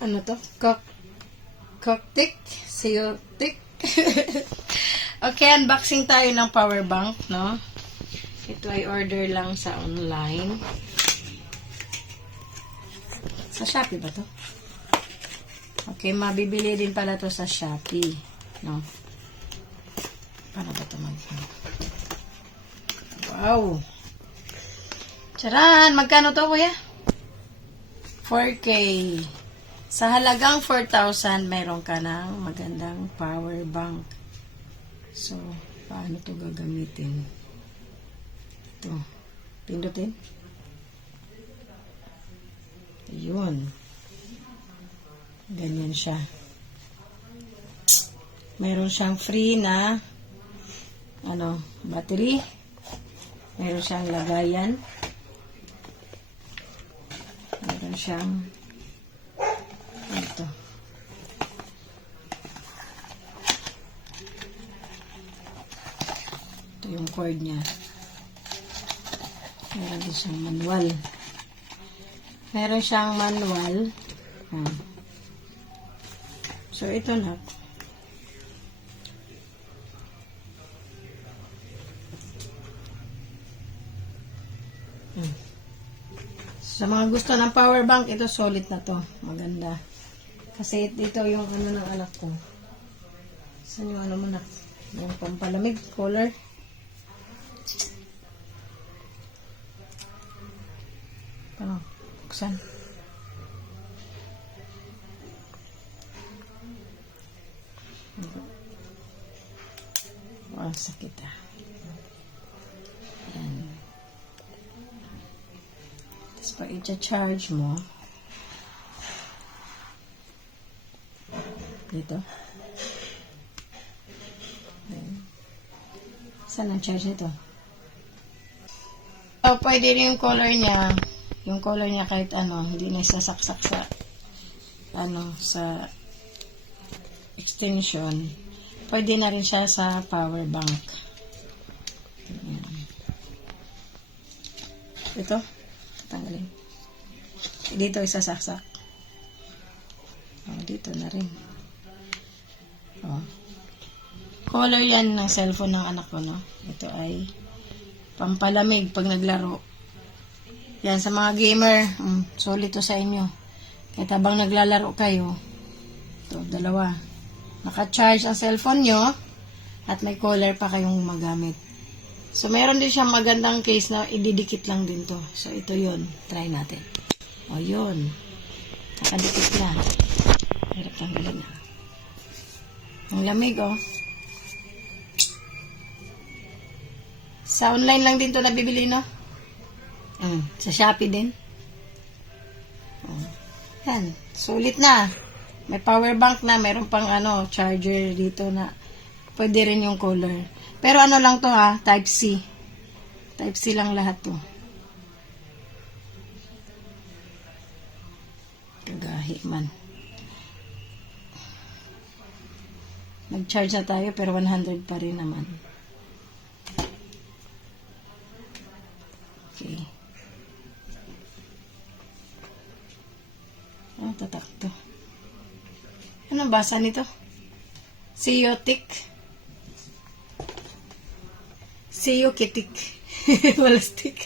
Ano to? Coctic? Siotic? Okay, unboxing tayo ng power bank, no? Ito ay order lang sa online. Sa Shopee ba to? Okay, mabibili din pala to sa Shopee, no? Paano ba ito Wow! Charan! Magkano to, kuya? 4K. Sa halagang 4,000, meron ka ng magandang power bank. So, paano to gagamitin? Ito. Pindutin. Ayun. Ganyan siya. Meron siyang free na battery. Meron siyang lagayan. Meron siyang ito. Ito yung cord niya. Meron din siyang manual. Meron siyang manual. So, ito na. Sa mga gusto ng power bank, ito solid na to. Maganda. Kasi ito yung ng anak ko. Saan yung mo na? Yung pampalamig, color. Paano? Buksan. Wow, sakit ah. Yan. Tapos pag i-charge mo, dito. Saan ang charge nito? So, pwede rin yung color niya. Yung color niya kahit hindi na isasaksak sa sa extension. Pwede na rin siya sa power bank. Ito, tanggalin. Dito isasaksak. Dito na rin. Color yan ng cellphone ng anak ko, no? Ito ay pampalamig pag naglaro. Yan, sa mga gamer, solid to sa inyo. Kahit habang naglalaro kayo, ito, dalawa. Naka-charge ang cellphone nyo, at may color pa kayong magamit. So, meron din siyang magandang case na ididikit lang din to. So, ito yun. Try natin. Yun. Nakadikit na. Hirap tanggalin na. Ang lamig, Sa online lang din to nabibili, no? Sa Shopee din. Yan. Sulit na. May power bank na. Meron pang charger dito na pwede rin yung color. Pero lang to Type C. Type C lang lahat to. Kagahi man. Nag-charge na tayo pero 100 pa rin naman. Okay. Tatak to. Anong basa nito? Siotic. Siokitik. Walastik.